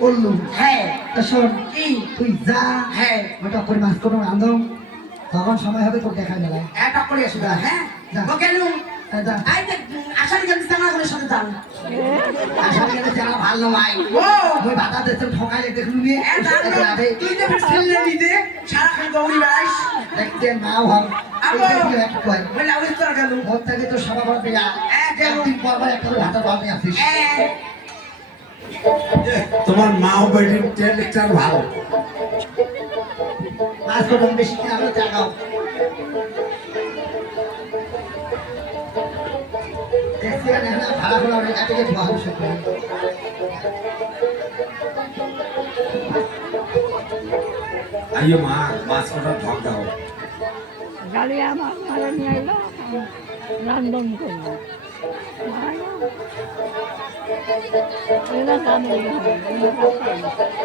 বললু হ্যাঁ। তা শোন কি তুই যা। হ্যাঁ। ওটা করে মাছ কোনো রাঁধো তখন সময় হবে তোর দেখাই মেলায় এটা করে হ্যাঁ। ও কেন হ্যাঁ, কেন জানা করে সাথে যান আসলে গেলে ভালো ভাই ও! ওই বাধা দিতে ঠকাইলে দেখলু নিয়ে। এটা তুই যে ছেলে নিতে সারাক্ষণ দৌড়ি বেড়াইস। দেখতে নাও হম আমো বলে আউস তোর কেন ওর থেকে তো সভা করতে যা একদিন পর পর একটা ভাতা আসিস। হ্যাঁ। তোমার মাও বেটির টেলিকটার ভালো। বেশি ভাড়া অনেক কাছে ভালো সব আইও মা মাছ কটা ঢক দাও। গাড়ি আমার মারা নিয়ে আইলো রান্ধন 为了咱们以后，以后。